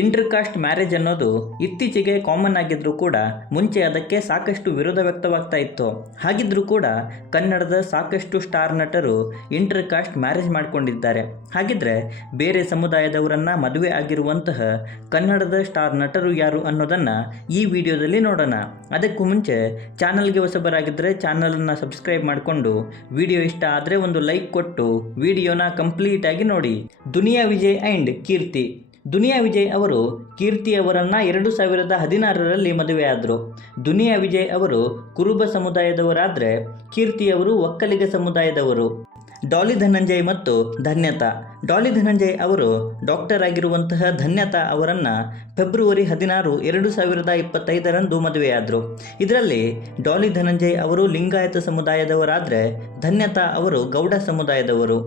Inter caste marriage ಅನ್ನೋದು ಇತ್ತೀಚೆಗೆ common ಆಗಿದ್ರೂ ಕೂಡ ಮುಂಚೆ ಅದಕ್ಕೆ ಸಾಕಷ್ಟು ವಿರೋಧ ವ್ಯಕ್ತವಾಗ್ತಾ ಇತ್ತು. ಹಾಗಿದ್ರೂ ಕೂಡ ಕನ್ನಡದ ಸಾಕಷ್ಟು ಸ್ಟಾರ್ ನಟರು ಇಂಟರ್ ಕಾಸ್ಟ್ ಮ್ಯಾರೇಜ್ ಮಾಡ್ಕೊಂಡಿದ್ದಾರೆ. ಹಾಗಿದ್ರೆ ಬೇರೆ ಸಮುದಾಯದವರನ್ನ ಮದುವೆ ಆಗಿರುವಂತಹ ಕನ್ನಡದ ಸ್ಟಾರ್ ನಟರು ಯಾರು ಅನ್ನೋದನ್ನ ಈ ವಿಡಿಯೋದಲ್ಲಿ ನೋಡೋಣ. ಅದಕ್ಕೂ ಮುಂಚೆ ಚಾನಲ್ಗೆ ಹೊಸಬರಾಗಿದ್ದರೆ ಚಾನಲನ್ನು ಸಬ್ಸ್ಕ್ರೈಬ್ ಮಾಡಿಕೊಂಡು ವಿಡಿಯೋ ಇಷ್ಟ ಆದರೆ ಒಂದು ಲೈಕ್ ಕೊಟ್ಟು ವಿಡಿಯೋನ ಕಂಪ್ಲೀಟ್ ಆಗಿ ನೋಡಿ. ದುನಿಯಾ ವಿಜಯ್ ಆ್ಯಂಡ್ ಕೀರ್ತಿ. ದುನಿಯಾ ವಿಜಯ್ ಅವರು ಕೀರ್ತಿ ಅವರನ್ನು 2016ರಲ್ಲಿ ಮದುವೆಯಾದರು. ದುನಿಯಾ ವಿಜಯ್ ಅವರು ಕುರುಬ ಸಮುದಾಯದವರಾದರೆ ಕೀರ್ತಿ ಅವರು ಒಕ್ಕಲಿಗ ಸಮುದಾಯದವರು. ಡಾಲಿ ಧನಂಜಯ್ ಮತ್ತು ಧನ್ಯತಾ. ಡಾಲಿ ಧನಂಜಯ್ ಅವರು ಡಾಕ್ಟರ್ ಆಗಿರುವಂತಹ ಧನ್ಯತಾ ಅವರನ್ನು ಫೆಬ್ರವರಿ 16, 2025ರಂದು ಮದುವೆಯಾದರು. ಇದರಲ್ಲಿ ಡಾಲಿ ಧನಂಜಯ್ ಅವರು ಲಿಂಗಾಯತ ಸಮುದಾಯದವರಾದರೆ ಧನ್ಯತಾ ಅವರು ಗೌಡ ಸಮುದಾಯದವರು.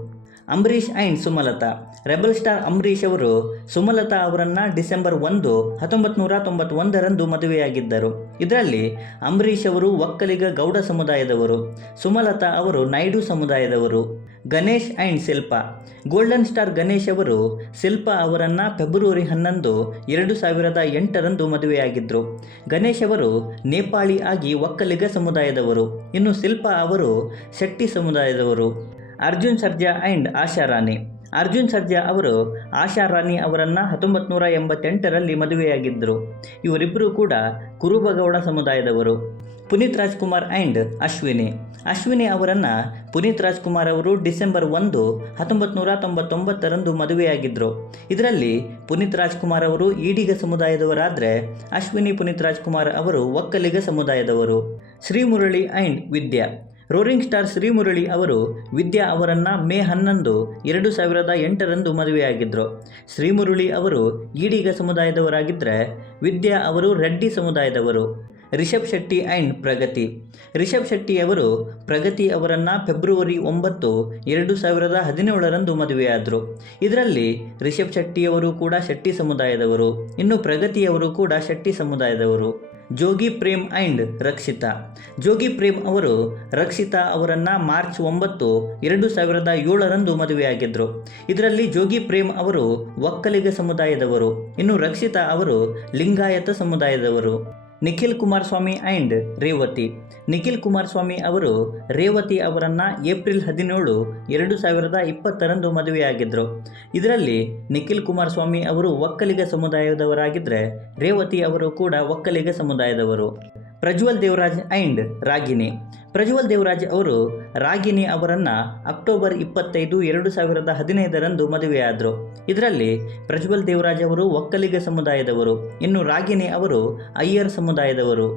Ambareesh and Sumalatha. Rebel star Ambareesh ಅವರು ಸುಮಲತಾ ಅವರನ್ನು ಡಿಸೆಂಬರ್ 1, 1991ರಂದು ಮದುವೆಯಾಗಿದ್ದರು. ಇದರಲ್ಲಿ ಅಂಬರೀಷ್ ಅವರು ಒಕ್ಕಲಿಗ ಗೌಡ ಸಮುದಾಯದವರು, ಸುಮಲತಾ ಅವರು ನಾಯ್ಡು ಸಮುದಾಯದವರು. Ganesh and Shilpa. Golden star Ganesh ಅವರು ಶಿಲ್ಪಾ ಅವರನ್ನು ಫೆಬ್ರವರಿ 11, 2008ರಂದು ಮದುವೆಯಾಗಿದ್ದರು. ಗಣೇಶ್ ಅವರು ನೇಪಾಳಿ ಆಗಿ ಒಕ್ಕಲಿಗ ಸಮುದಾಯದವರು, ಇನ್ನು ಶಿಲ್ಪಾ ಅವರು ಶೆಟ್ಟಿ ಸಮುದಾಯದವರು. ಅರ್ಜುನ್ ಸರ್ಜಾ ಆ್ಯಂಡ್ ಆಶಾ ರಾಣಿ. ಅರ್ಜುನ್ ಸರ್ಜಾ ಅವರು ಆಶಾ ರಾಣಿ ಅವರನ್ನು 1988ರಲ್ಲಿ ಮದುವೆಯಾಗಿದ್ದರು. ಇವರಿಬ್ಬರು ಕೂಡ ಕುರುಬಗೌಡ ಸಮುದಾಯದವರು. ಪುನೀತ್ ರಾಜ್ಕುಮಾರ್ ಆ್ಯಂಡ್ ಅಶ್ವಿನಿ. ಅಶ್ವಿನಿ ಅವರನ್ನು ಪುನೀತ್ ರಾಜ್ಕುಮಾರ್ ಅವರು ಡಿಸೆಂಬರ್ 1, 1999ರಂದು ಮದುವೆಯಾಗಿದ್ದರು. ಇದರಲ್ಲಿ ಪುನೀತ್ ರಾಜ್ಕುಮಾರ್ ಅವರು ಈಡಿಗ ಸಮುದಾಯದವರಾದರೆ ಅಶ್ವಿನಿ ಪುನೀತ್ ರಾಜ್ಕುಮಾರ್ ಅವರು ಒಕ್ಕಲಿಗ ಸಮುದಾಯದವರು. Srimurali and Vidya. Roaring star Srimurali ಅವರು ವಿದ್ಯಾ ಅವರನ್ನು ಮೇ 11, 2008ರಂದು ಮದುವೆಯಾಗಿದ್ದರು. ಶ್ರೀಮುರಳಿ ಅವರು ಈಡಿಗ ಸಮುದಾಯದವರಾಗಿದ್ದರೆ ವಿದ್ಯಾ ಅವರು ರೆಡ್ಡಿ ಸಮುದಾಯದವರು. ರಿಷಬ್ ಶೆಟ್ಟಿ ಆ್ಯಂಡ್ ಪ್ರಗತಿ. ರಿಷಬ್ ಶೆಟ್ಟಿ ಅವರು ಪ್ರಗತಿ ಅವರನ್ನು ಫೆಬ್ರವರಿ 9, 2017ರಂದು ಮದುವೆಯಾದರು. ಇದರಲ್ಲಿ ರಿಷಬ್ ಶೆಟ್ಟಿಯವರು ಕೂಡ ಶೆಟ್ಟಿ ಸಮುದಾಯದವರು, ಇನ್ನು ಪ್ರಗತಿಯವರು ಕೂಡ ಶೆಟ್ಟಿ ಸಮುದಾಯದವರು. ಜೋಗಿ ಪ್ರೇಮ್ ಆ್ಯಂಡ್ ರಕ್ಷಿತಾ. ಜೋಗಿ ಪ್ರೇಮ್ ಅವರು ರಕ್ಷಿತಾ ಅವರನ್ನು ಮಾರ್ಚ್ 9, 2007ರಂದು ಮದುವೆಯಾಗಿದ್ದರು. ಇದರಲ್ಲಿ ಜೋಗಿ ಪ್ರೇಮ್ ಅವರು ಒಕ್ಕಲಿಗ ಸಮುದಾಯದವರು, ಇನ್ನು ರಕ್ಷಿತಾ ಅವರು ಲಿಂಗಾಯತ ಸಮುದಾಯದವರು. ನಿಖಿಲ್ ಕುಮಾರಸ್ವಾಮಿ ಆ್ಯಂಡ್ ರೇವತಿ. ನಿಖಿಲ್ ಕುಮಾರಸ್ವಾಮಿ ಅವರು ರೇವತಿ ಅವರನ್ನು ಏಪ್ರಿಲ್ 17, 2020ರಂದು ಮದುವೆಯಾಗಿದ್ದರು. ಇದರಲ್ಲಿ ನಿಖಿಲ್ ಕುಮಾರಸ್ವಾಮಿ ಅವರು ಒಕ್ಕಲಿಗ ಸಮುದಾಯದವರಾಗಿದ್ದರೆ ರೇವತಿ ಅವರು ಕೂಡ ಒಕ್ಕಲಿಗ ಸಮುದಾಯದವರು. ಪ್ರಜ್ವಲ್ ದೇವರಾಜ್ ಆ್ಯಂಡ್ ರಾಗಿಣಿ. ಪ್ರಜ್ವಲ್ ದೇವರಾಜ್ ಅವರು ರಾಗಿಣಿ ಅವರನ್ನು ಅಕ್ಟೋಬರ್ 25, 2015ರಂದು ಮದುವೆಯಾದರು. ಇದರಲ್ಲಿ ಪ್ರಜ್ವಲ್ ದೇವರಾಜ್ ಅವರು ಒಕ್ಕಲಿಗ ಸಮುದಾಯದವರು, ಇನ್ನು ರಾಗಿಣಿ ಅವರು ಅಯ್ಯರ್ ಸಮುದಾಯದವರು.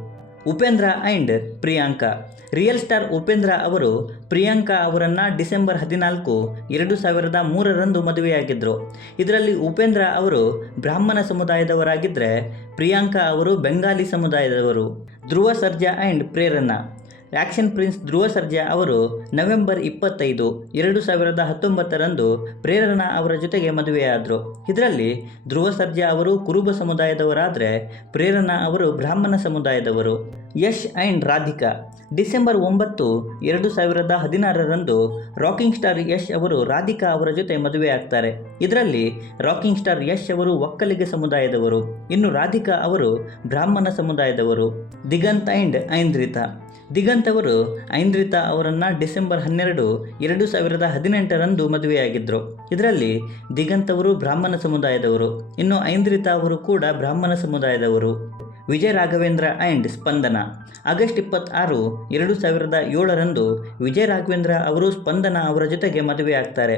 Upendra and Priyanka. Real star Upendra ಅವರು ಪ್ರಿಯಾಂಕಾ ಅವರನ್ನು ಡಿಸೆಂಬರ್ 14, 2003ರಂದು ಮದುವೆಯಾಗಿದ್ದರು. ಇದರಲ್ಲಿ ಉಪೇಂದ್ರ ಅವರು ಬ್ರಾಹ್ಮಣ ಸಮುದಾಯದವರಾಗಿದ್ದರೆ ಪ್ರಿಯಾಂಕಾ ಅವರು ಬೆಂಗಾಲಿ ಸಮುದಾಯದವರು. Dhruva Sarja and Prerana. Action prince Dhruva Sarja ಅವರು ನವೆಂಬರ್ 25, 2019ರಂದು ಪ್ರೇರಣಾ ಅವರ ಜೊತೆಗೆ ಮದುವೆಯಾದರು. ಇದರಲ್ಲಿ ಧ್ರುವ ಸರ್ಜಾ ಅವರು ಕುರುಬ ಸಮುದಾಯದವರಾದರೆ ಪ್ರೇರಣಾ ಅವರು ಬ್ರಾಹ್ಮಣ ಸಮುದಾಯದವರು. ಯಶ್ ಆ್ಯಂಡ್ ರಾಧಿಕಾ. ಡಿಸೆಂಬರ್ 9, 2016ರಂದು ರಾಕಿಂಗ್ ಸ್ಟಾರ್ ಯಶ್ ಅವರು ರಾಧಿಕಾ ಅವರ ಜೊತೆ ಮದುವೆಯಾಗ್ತಾರೆ. ಇದರಲ್ಲಿ ರಾಕಿಂಗ್ ಸ್ಟಾರ್ ಯಶ್ ಅವರು ಒಕ್ಕಲಿಗ ಸಮುದಾಯದವರು, ಇನ್ನು ರಾಧಿಕಾ ಅವರು ಬ್ರಾಹ್ಮಣ ಸಮುದಾಯದವರು. ದಿಗಂತ್ ಆ್ಯಂಡ್ ಐಂದ್ರಿತಾ. ದಿಗಂತ್ ಅವರು ಐಂದ್ರಿತಾ ಅವರನ್ನು ಡಿಸೆಂಬರ್ 12, 2018ರಂದು ಮದುವೆಯಾಗಿದ್ದರು. ಇದರಲ್ಲಿ ದಿಗಂತ್ ಅವರು ಬ್ರಾಹ್ಮಣ ಸಮುದಾಯದವರು, ಇನ್ನು ಐಂದ್ರಿತಾ ಅವರು ಕೂಡ ಬ್ರಾಹ್ಮಣ ಸಮುದಾಯದವರು. ವಿಜಯ್ ರಾಘವೇಂದ್ರ ಆ್ಯಂಡ್ ಸ್ಪಂದನ. ಆಗಸ್ಟ್ 26, 2007ರಂದು ವಿಜಯ್ ರಾಘವೇಂದ್ರ ಅವರು ಸ್ಪಂದನ ಅವರ ಜೊತೆಗೆ ಮದುವೆಯಾಗ್ತಾರೆ.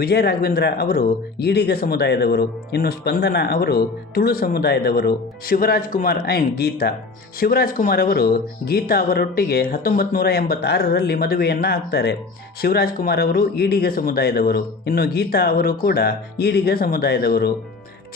ವಿಜಯ್ ರಾಘವೇಂದ್ರ ಅವರು ಈಡಿಗ ಸಮುದಾಯದವರು, ಇನ್ನು ಸ್ಪಂದನ ಅವರು ತುಳು ಸಮುದಾಯದವರು. ಶಿವರಾಜ್ ಕುಮಾರ್ ಆ್ಯಂಡ್ ಗೀತಾ. ಶಿವರಾಜ್ ಕುಮಾರ್ ಅವರು ಗೀತಾ ಅವರೊಟ್ಟಿಗೆ 1986ರಲ್ಲಿ ಮದುವೆಯನ್ನು ಆಗ್ತಾರೆ. ಶಿವರಾಜ್ ಕುಮಾರ್ ಅವರು ಈಡಿಗ ಸಮುದಾಯದವರು, ಇನ್ನು ಗೀತಾ ಅವರು ಕೂಡ ಈಡಿಗ ಸಮುದಾಯದವರು.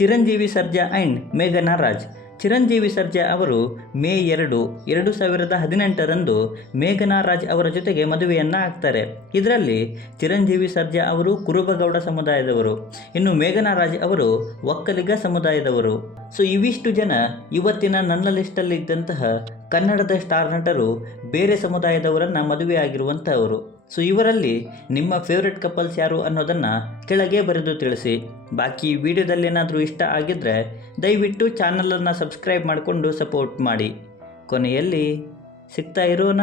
ಚಿರಂಜೀವಿ ಸರ್ಜಾ ಆ್ಯಂಡ್ ಮೇಘನಾ ರಾಜ್. ಚಿರಂಜೀವಿ ಸರ್ಜಾ ಅವರು ಮೇ 2, 2018ರಂದು ಮೇಘನಾ ರಾಜ್ ಅವರ ಜೊತೆಗೆ ಮದುವೆಯನ್ನು ಆಗ್ತಾರೆ. ಇದರಲ್ಲಿ ಚಿರಂಜೀವಿ ಸರ್ಜಾ ಅವರು ಕುರುಬಗೌಡ ಸಮುದಾಯದವರು, ಇನ್ನು ಮೇಘನಾ ರಾಜ್ ಅವರು ಒಕ್ಕಲಿಗ ಸಮುದಾಯದವರು. ಸೊ ಇವಿಷ್ಟು ಜನ ಇವತ್ತಿನ ನನ್ನ ಲಿಸ್ಟಲ್ಲಿ ಇದ್ದಂತಹ ಕನ್ನಡದ ಸ್ಟಾರ್ ನಟರು ಬೇರೆ ಸಮುದಾಯದವರನ್ನು ಮದುವೆ ಆಗಿರುವಂಥವರು. ಸೊ ಇವರಲ್ಲಿ ನಿಮ್ಮ ಫೇವ್ರೆಟ್ ಕಪಲ್ಸ್ ಯಾರು ಅನ್ನೋದನ್ನು ಕೆಳಗೆ ಬರೆದು ತಿಳಿಸಿ. ಬಾಕಿ ವಿಡಿಯೋದಲ್ಲಿ ಏನಾದರೂ ಇಷ್ಟ ಆಗಿದ್ದರೆ ದಯವಿಟ್ಟು ಚಾನಲನ್ನು ಸಬ್ಸ್ಕ್ರೈಬ್ ಮಾಡಿಕೊಂಡು ಸಪೋರ್ಟ್ ಮಾಡಿ. ಕೊನೆಯಲ್ಲಿ ಸಿಗ್ತಾ ಇರೋಣ.